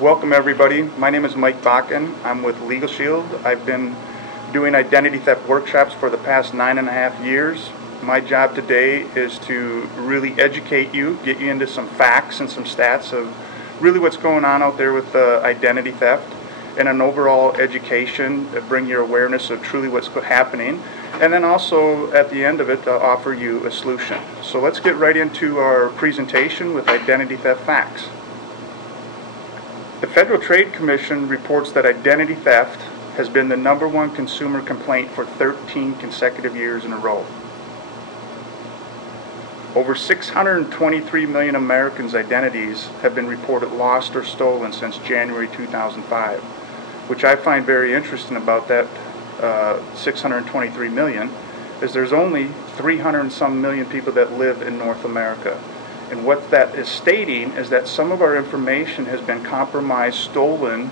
Welcome everybody. My name is Mike Bakken. I'm with LegalShield. I've been doing identity theft workshops for the past 9.5 years. My job today is to really educate you, get you into some facts and some stats of really what's going on out there with identity theft, and an overall education to bring your awareness of truly what's happening, and then also at the end of it to offer you a solution. So let's get right into our presentation with identity theft facts. The Federal Trade Commission reports that identity theft has been the #1 consumer complaint for 13 consecutive years in a row. Over 623 million Americans' identities have been reported lost or stolen since January 2005, which I find very interesting about that 623 million is there's only 300 and some million people that live in North America. And what that is stating is that some of our information has been compromised, stolen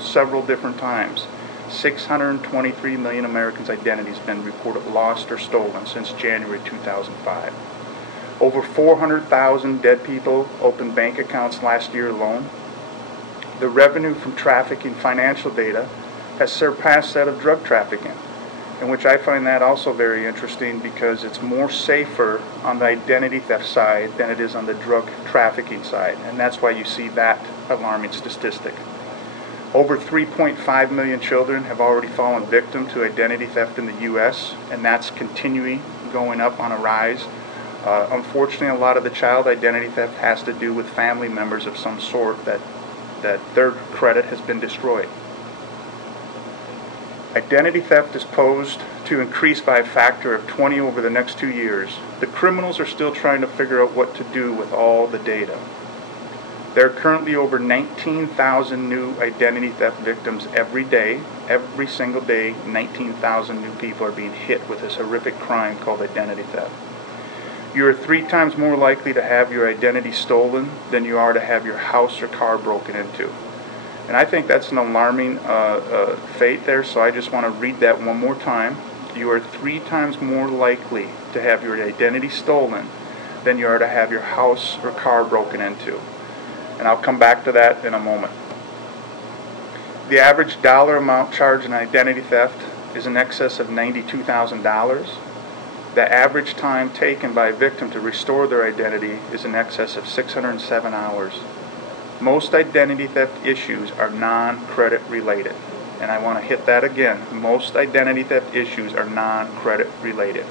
several different times. 623 million Americans' identities have been reported lost or stolen since January 2005. Over 400,000 dead people opened bank accounts last year alone. The revenue from trafficking financial data has surpassed that of drug trafficking, in which I find that also very interesting because it's more safer on the identity theft side than it is on the drug trafficking side, and that's why you see that alarming statistic. Over 3.5 million children have already fallen victim to identity theft in the U.S., and that's continuing going up on a rise. Unfortunately, a lot of the child identity theft has to do with family members of some sort that their credit has been destroyed. Identity theft is posed to increase by a factor of 20 over the next 2 years. The criminals are still trying to figure out what to do with all the data. There are currently over 19,000 new identity theft victims every day. Every single day, 19,000 new people are being hit with this horrific crime called identity theft. You are 3 times more likely to have your identity stolen than you are to have your house or car broken into. And I think that's an alarming fate there, so I just want to read that one more time. You are 3 times more likely to have your identity stolen than you are to have your house or car broken into. And I'll come back to that in a moment. The average dollar amount charged in identity theft is in excess of $92,000. The average time taken by a victim to restore their identity is in excess of 607 hours. Most identity theft issues are non-credit related. And I want to hit that again. Most identity theft issues are non-credit related.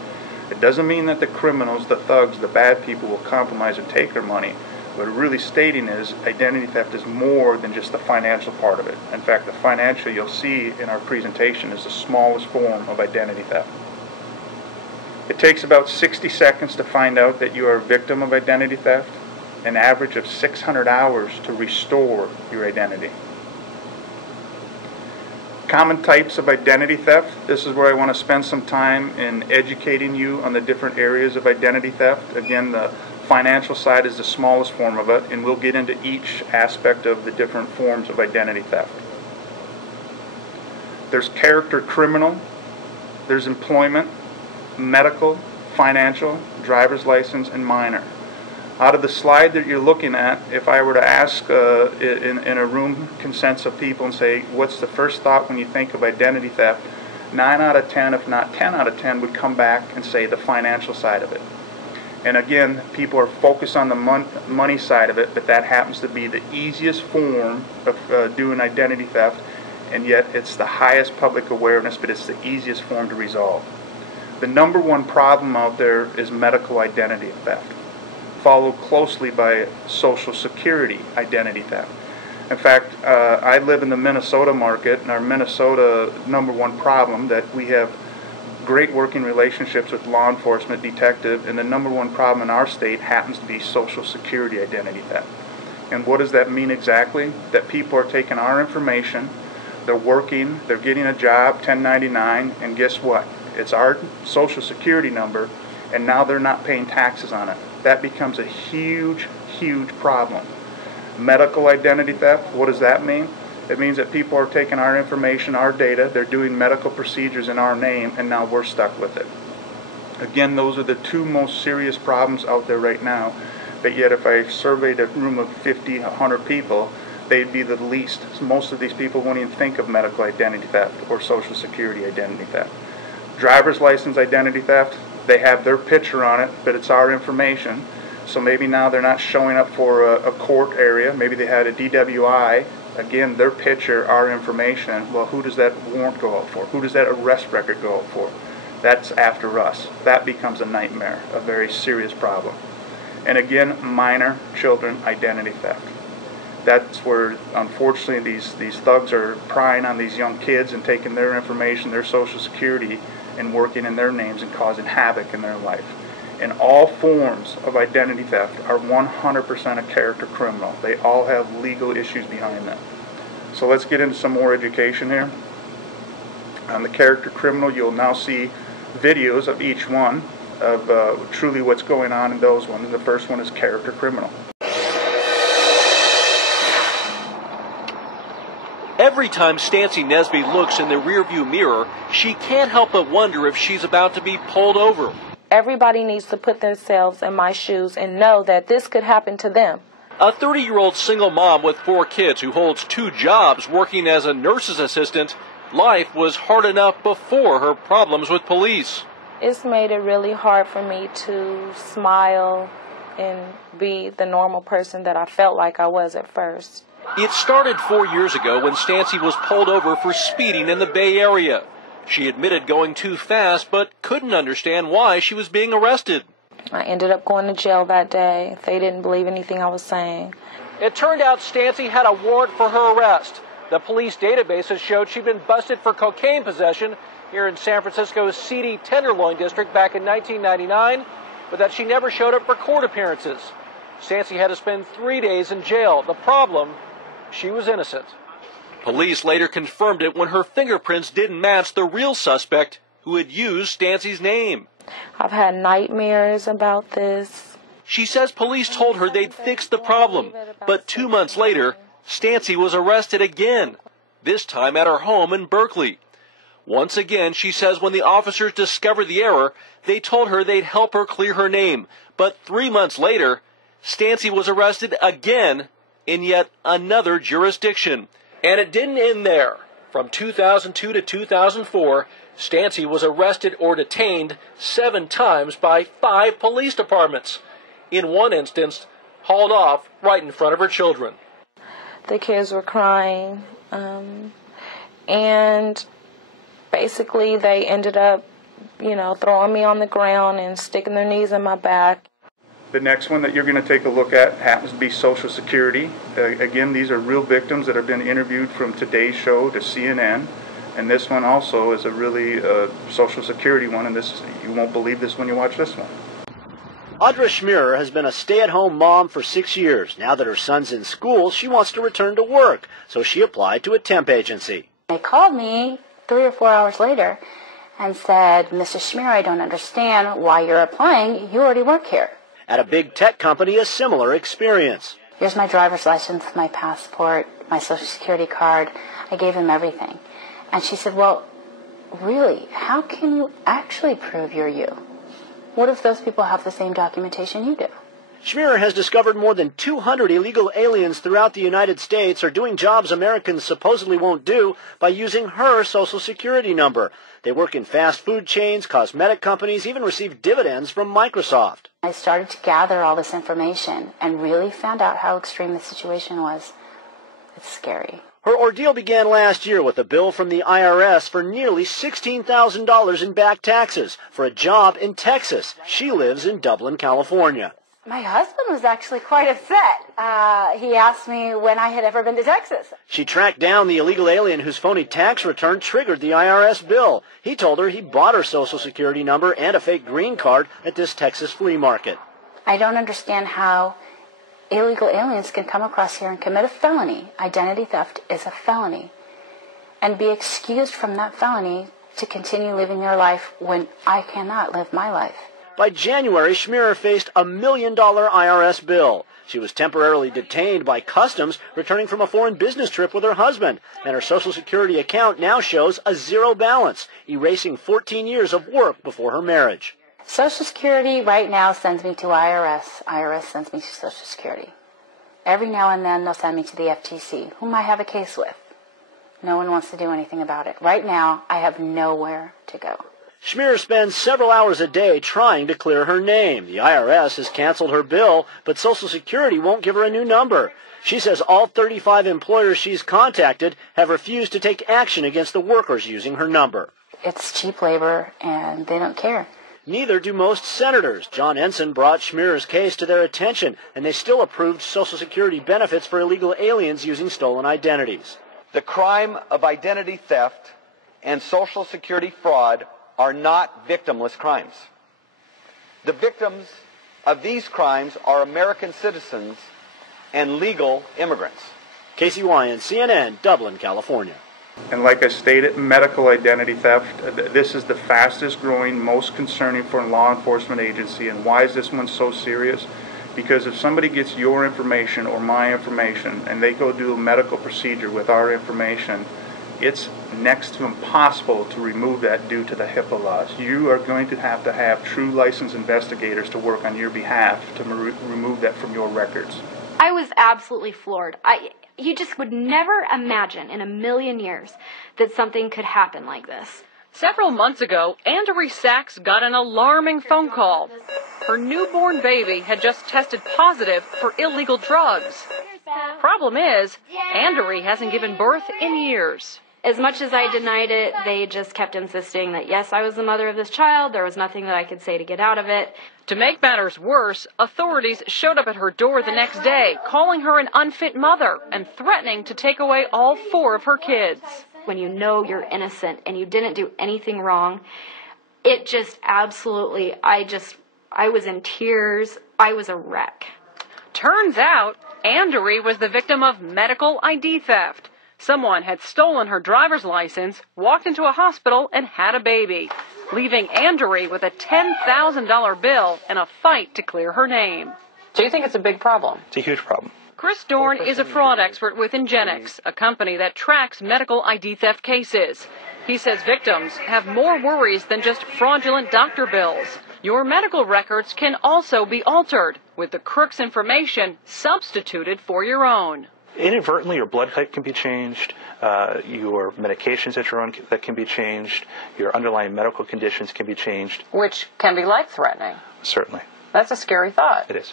It doesn't mean that the criminals, the thugs, the bad people will compromise and take their money. What it's really stating is identity theft is more than just the financial part of it. In fact, the financial you'll see in our presentation is the smallest form of identity theft. It takes about 60 seconds to find out that you are a victim of identity theft, an average of 600 hours to restore your identity. Common types of identity theft. This is where I want to spend some time in educating you on the different areas of identity theft. Again, the financial side is the smallest form of it, and we'll get into each aspect of the different forms of identity theft. There's character criminal, there's employment, medical, financial, driver's license, and minor. Out of the slide that you're looking at, if I were to ask in a room consensus of people and say, what's the first thought when you think of identity theft, 9 out of 10, if not 10 out of 10, would come back and say the financial side of it. And again, people are focused on the money side of it, but that happens to be the easiest form of doing identity theft, and yet it's the highest public awareness, but it's the easiest form to resolve. The #1 problem out there is medical identity theft, followed closely by Social Security identity theft. In fact, I live in the Minnesota market, and our Minnesota #1 problem that we have great working relationships with law enforcement, detective, and the #1 problem in our state happens to be Social Security identity theft. And what does that mean exactly? That people are taking our information, they're working, they're getting a job, 1099, and guess what? It's our Social Security number, and now they're not paying taxes on it. That becomes a huge, huge problem. Medical identity theft, what does that mean? It means that people are taking our information, our data, they're doing medical procedures in our name, and now we're stuck with it. Again, those are the 2 most serious problems out there right now. But yet if I surveyed a room of 50, 100 people, they'd be the least. Most of these people won't even think of medical identity theft or Social Security identity theft. Driver's license identity theft, they have their picture on it, but it's our information. So maybe now they're not showing up for a court area. Maybe they had a DWI. Again, their picture, our information. Well, who does that warrant go out for? Who does that arrest record go out for? That's after us. That becomes a nightmare, a very serious problem. And again, minor children identity theft. That's where, unfortunately, these thugs are prying on these young kids and taking their information, their Social Security, and working in their names and causing havoc in their life. And all forms of identity theft are 100% a character criminal. They all have legal issues behind them. So let's get into some more education here. On the character criminal, you'll now see videos of each one of truly what's going on in those ones. The first one is character criminal. Every time Stancy Nesby looks in the rearview mirror, she can't help but wonder if she's about to be pulled over. Everybody needs to put themselves in my shoes and know that this could happen to them. A 30-year-old single mom with 4 kids who holds 2 jobs working as a nurse's assistant, life was hard enough before her problems with police. It's made it really hard for me to smile and be the normal person that I felt like I was at first. It started 4 years ago when Stancy was pulled over for speeding in the Bay Area. She admitted going too fast, but couldn't understand why she was being arrested. I ended up going to jail that day. They didn't believe anything I was saying. It turned out Stancy had a warrant for her arrest. The police databases showed she'd been busted for cocaine possession here in San Francisco's seedy Tenderloin district back in 1999, but that she never showed up for court appearances. Stancy had to spend 3 days in jail. The problem, she was innocent. Police later confirmed it when her fingerprints didn't match the real suspect who had used Stancy's name. I've had nightmares about this. She says police told her they'd fixed the problem, but 2 months later, Stancy was arrested again, this time at her home in Berkeley. Once again, she says when the officers discovered the error, they told her they'd help her clear her name. But 3 months later, Stancy was arrested again in yet another jurisdiction. And it didn't end there. From 2002 to 2004, Stancy was arrested or detained 7 times by 5 police departments. In one instance, hauled off right in front of her children. The kids were crying, and basically they ended up, throwing me on the ground and sticking their knees in my back. The next one that you're going to take a look at happens to be Social Security. Again, these are real victims that have been interviewed from Today's Show to CNN. And this one also is a really Social Security one, and you won't believe this when you watch this one. Audra Schmierer has been a stay-at-home mom for 6 years. Now that her son's in school, she wants to return to work, so she applied to a temp agency. They called me 3 or 4 hours later and said, Mrs. Schmierer, I don't understand why you're applying. You already work here. At a big tech company, a similar experience. Here's my driver's license, my passport, my Social Security card. I gave them everything. And she said, well, really, how can you actually prove you're you? What if those people have the same documentation you do? Schmierer has discovered more than 200 illegal aliens throughout the United States are doing jobs Americans supposedly won't do by using her Social Security number. They work in fast food chains, cosmetic companies, even receive dividends from Microsoft. I started to gather all this information and really found out how extreme the situation was. It's scary. Her ordeal began last year with a bill from the IRS for nearly $16,000 in back taxes for a job in Texas. She lives in Dublin, California. My husband was actually quite upset. He asked me when I had ever been to Texas. She tracked down the illegal alien whose phony tax return triggered the IRS bill. He told her he bought her Social Security number and a fake green card at this Texas flea market. I don't understand how illegal aliens can come across here and commit a felony. Identity theft is a felony. And be excused from that felony to continue living their life when I cannot live my life. By January, Schmierer faced a $1 million IRS bill. She was temporarily detained by Customs returning from a foreign business trip with her husband, and her Social Security account now shows a zero balance, erasing 14 years of work before her marriage. Social Security right now sends me to IRS. IRS sends me to Social Security. Every now and then they'll send me to the FTC, whom I have a case with. No one wants to do anything about it. Right now, I have nowhere to go. Schmier spends several hours a day trying to clear her name. The IRS has canceled her bill, but Social Security won't give her a new number. She says all 35 employers she's contacted have refused to take action against the workers using her number. It's cheap labor, and they don't care. Neither do most senators. John Ensign brought Schmier's case to their attention, and they still approved Social Security benefits for illegal aliens using stolen identities. The crime of identity theft and Social Security fraud are not victimless crimes. The victims of these crimes are American citizens and legal immigrants. Casey Wyand, CNN, Dublin, California. And like I stated, medical identity theft, this is the fastest growing, most concerning for a law enforcement agency. And why is this one so serious? Because if somebody gets your information or my information and they go do a medical procedure with our information, it's next to impossible to remove that due to the HIPAA laws. You are going to have true licensed investigators to work on your behalf to remove that from your records. I was absolutely floored. You just would never imagine in a million years that something could happen like this. Several months ago, Andrea Sachs got an alarming phone call. Her newborn baby had just tested positive for illegal drugs. Problem is, Andrea hasn't given birth in years. As much as I denied it, they just kept insisting that, yes, I was the mother of this child. There was nothing that I could say to get out of it. To make matters worse, authorities showed up at her door the next day, calling her an unfit mother and threatening to take away all 4 of her kids. When you know you're innocent and you didn't do anything wrong, it just absolutely, I was in tears. I was a wreck. Turns out, Andrea was the victim of medical ID theft. Someone had stolen her driver's license, walked into a hospital, and had a baby, leaving Andrea with a $10,000 bill and a fight to clear her name. Do you think it's a big problem? It's a huge problem. Chris Dorn is a fraud expert with Ingenix, a company that tracks medical ID theft cases. He says victims have more worries than just fraudulent doctor bills. Your medical records can also be altered, with the crook's information substituted for your own. Inadvertently, your blood type can be changed, your medications that you're on that can be changed, your underlying medical conditions can be changed. Which can be life-threatening. Certainly. That's a scary thought. It is.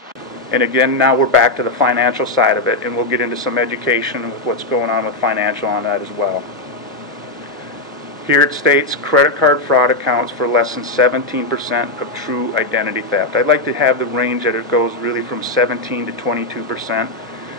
And again, now we're back to the financial side of it, and we'll get into some education with what's going on with financial on that as well. Here it states credit card fraud accounts for less than 17% of true identity theft. I'd like to have the range that it goes really from 17 to 22%.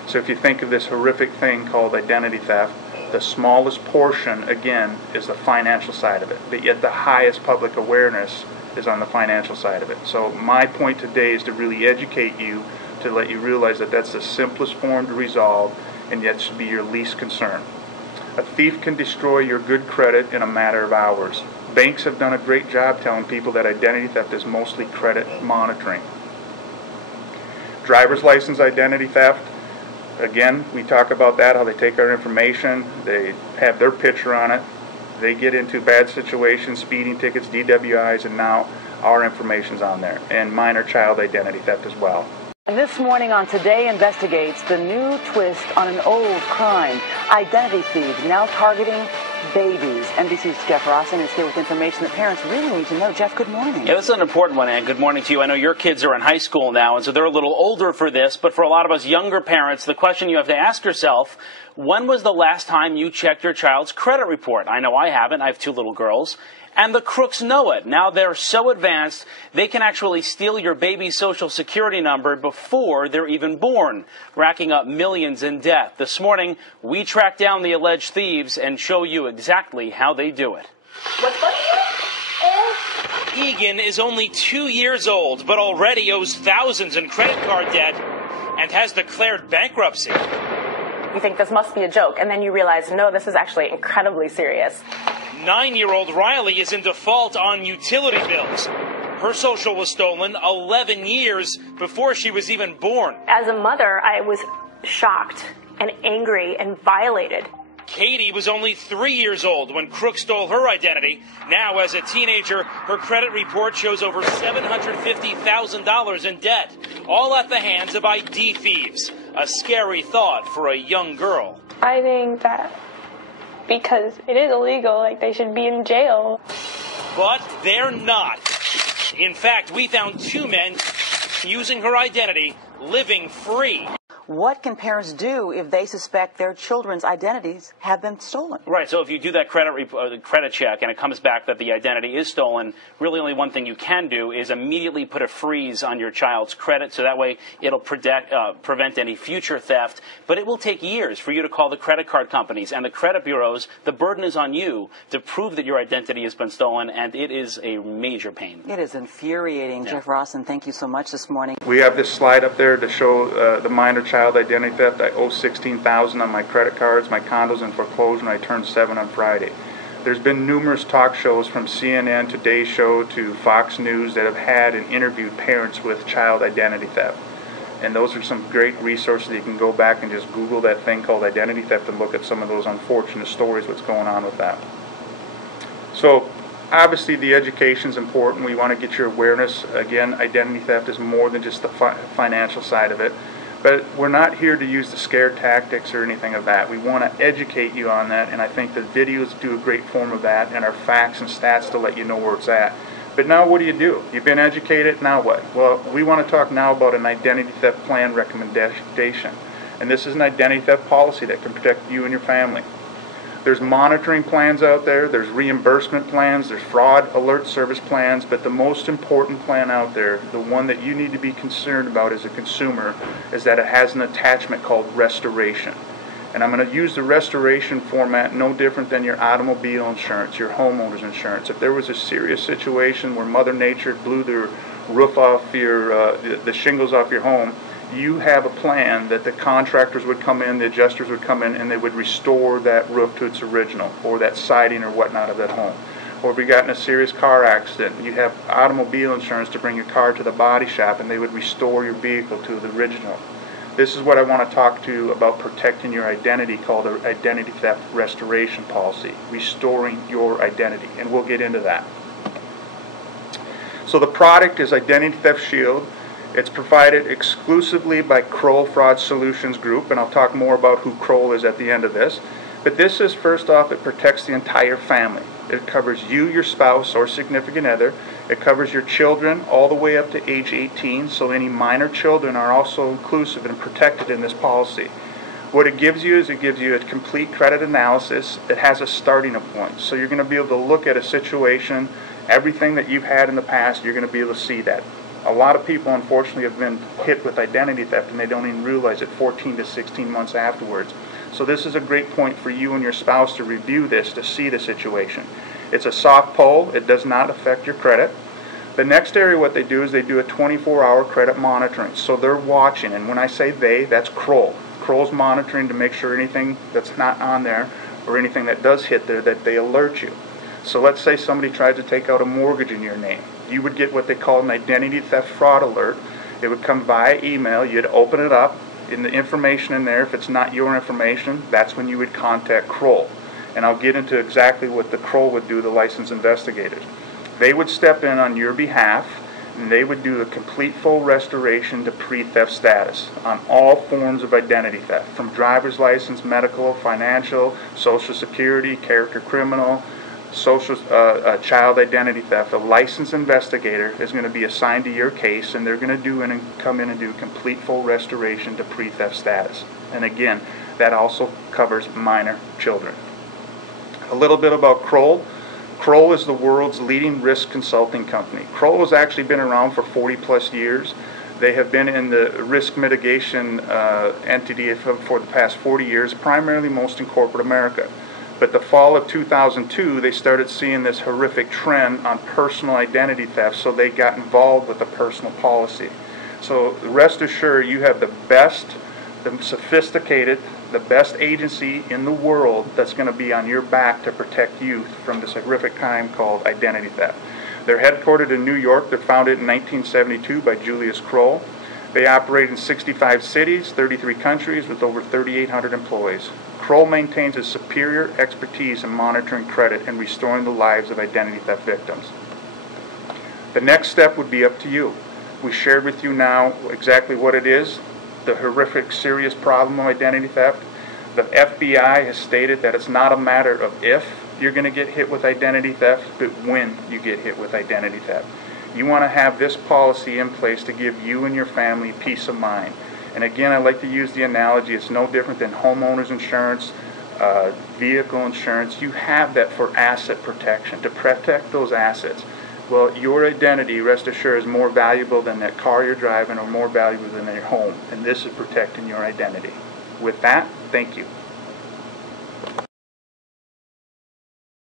So if you think of this horrific thing called identity theft, the smallest portion, again, is the financial side of it. But yet the highest public awareness is on the financial side of it. So my point today is to really educate you, to let you realize that that's the simplest form to resolve, and yet should be your least concern. A thief can destroy your good credit in a matter of hours. Banks have done a great job telling people that identity theft is mostly credit monitoring. Driver's license identity theft. Again, we talk about that, how they take our information, they have their picture on it, they get into bad situations, speeding tickets, DWIs, and now our information's on there, and minor child identity theft as well. And this morning on Today Investigates, the new twist on an old crime, identity thieves now targeting babies. NBC's Jeff Rossen is here with information that parents really need to know. Jeff, good morning. Yeah, this is an important one, Ann. Good morning to you. I know your kids are in high school now, and so they're a little older for this, but for a lot of us younger parents, the question you have to ask yourself, when was the last time you checked your child's credit report? I know I haven't. I have 2 little girls. And the crooks know it. Now they're so advanced, they can actually steal your baby's Social Security number before they're even born, racking up millions in debt. This morning, we track down the alleged thieves and show you exactly how they do it. What's funny? Egan is only 2 years old, but already owes thousands in credit card debt and has declared bankruptcy. You think this must be a joke, and then you realize, no, this is actually incredibly serious. 9-year-old Riley is in default on utility bills. Her social was stolen 11 years before she was even born. As a mother, I was shocked and angry and violated. Katie was only 3 years old when crooks stole her identity. Now, as a teenager, her credit report shows over $750,000 in debt, all at the hands of ID thieves. a scary thought for a young girl. I think that because it is illegal, like, they should be in jail. But they're not. In fact, we found 2 men using her identity, living free. What can parents do if they suspect their children's identities have been stolen? Right, so if you do that credit check and it comes back that the identity is stolen, really only one thing you can do is immediately put a freeze on your child's credit, so that way it'll prevent any future theft. But it will take years for you to call the credit card companies and the credit bureaus. The burden is on you to prove that your identity has been stolen, and it is a major pain. It is infuriating. Yeah. Jeff Rawson, thank you so much this morning. We have this slide up there to show the minor child identity theft. I owe $16,000 on my credit cards. My condo's in foreclosure, and I turned 7 on Friday. There's been numerous talk shows from CNN, Today Show, to Fox News that have had and interviewed parents with child identity theft. And those are some great resources. You can go back and just Google that thing called identity theft and look at some of those unfortunate stories, what's going on with that. So obviously the education is important. We want to get your awareness. Again, identity theft is more than just the financial side of it. But we're not here to use the scare tactics or anything of that. We want to educate you on that, and I think the videos do a great form of that, and our facts and stats to let you know where it's at. But now what do? You've been educated, now what? Well, we want to talk now about an identity theft plan recommendation. And this is an identity theft policy that can protect you and your family. There's monitoring plans out there, there's reimbursement plans, there's fraud alert service plans, but the most important plan out there, the one that you need to be concerned about as a consumer, is that it has an attachment called restoration. And I'm going to use the restoration format no different than your automobile insurance, your homeowner's insurance. If there was a serious situation where Mother Nature blew the roof off the shingles off your home, you have a plan that the contractors would come in, the adjusters would come in, and they would restore that roof to its original, or that siding or whatnot of that home. Or if you got in a serious car accident, you have automobile insurance to bring your car to the body shop, and they would restore your vehicle to the original. This is what I want to talk to you about protecting your identity, called the Identity Theft Restoration Policy, restoring your identity, and we'll get into that. So the product is Identity Theft Shield. It's provided exclusively by Kroll Fraud Solutions Group, and I'll talk more about who Kroll is at the end of this. But this is, first off, it protects the entire family. It covers you, your spouse, or significant other. It covers your children all the way up to age 18, so any minor children are also inclusive and protected in this policy. What it gives you is it gives you a complete credit analysis. It has a starting point, so you're going to be able to look at a situation, everything that you've had in the past, you're going to be able to see that. A lot of people, unfortunately, have been hit with identity theft, and they don't even realize it 14 to 16 months afterwards. So this is a great point for you and your spouse to review this, to see the situation. It's a soft pull. It does not affect your credit. The next area, what they do is they do a 24-hour credit monitoring. So they're watching, and when I say they, that's Kroll. Kroll's monitoring to make sure anything that's not on there or anything that does hit there, that they alert you. So let's say somebody tries to take out a mortgage in your name. You would get what they call an identity theft fraud alert. It would come via email. You'd open it up. In the information in there, if it's not your information, that's when you would contact Kroll. And I'll get into exactly what the Kroll would do, the licensed investigators. They would step in on your behalf, and they would do a complete full restoration to pre-theft status on all forms of identity theft, from driver's license, medical, financial, social security, character criminal, child identity theft. A licensed investigator is going to be assigned to your case, and they're going to come in and do complete full restoration to pre-theft status. And again, that also covers minor children. A little bit about Kroll. Kroll is the world's leading risk consulting company. Kroll has actually been around for 40 plus years. They have been in the risk mitigation entity for the past 40 years, primarily most in corporate America. But the fall of 2002, they started seeing this horrific trend on personal identity theft, so they got involved with a personal policy. So rest assured, you have the best, the sophisticated, the best agency in the world that's going to be on your back to protect you from this horrific crime called identity theft. They're headquartered in New York. They're founded in 1972 by Julius Kroll. They operate in 65 cities, 33 countries, with over 3,800 employees. Kroll maintains a superior expertise in monitoring credit and restoring the lives of identity theft victims. The next step would be up to you. We shared with you now exactly what it is. the horrific, serious problem of identity theft. The FBI has stated that it's not a matter of if you're going to get hit with identity theft, but when you get hit with identity theft. You want to have this policy in place to give you and your family peace of mind. And again, I like to use the analogy, it's no different than homeowners insurance, vehicle insurance. You have that for asset protection, to protect those assets. Well, your identity, rest assured, is more valuable than that car you're driving or more valuable than your home. And this is protecting your identity. With that, thank you.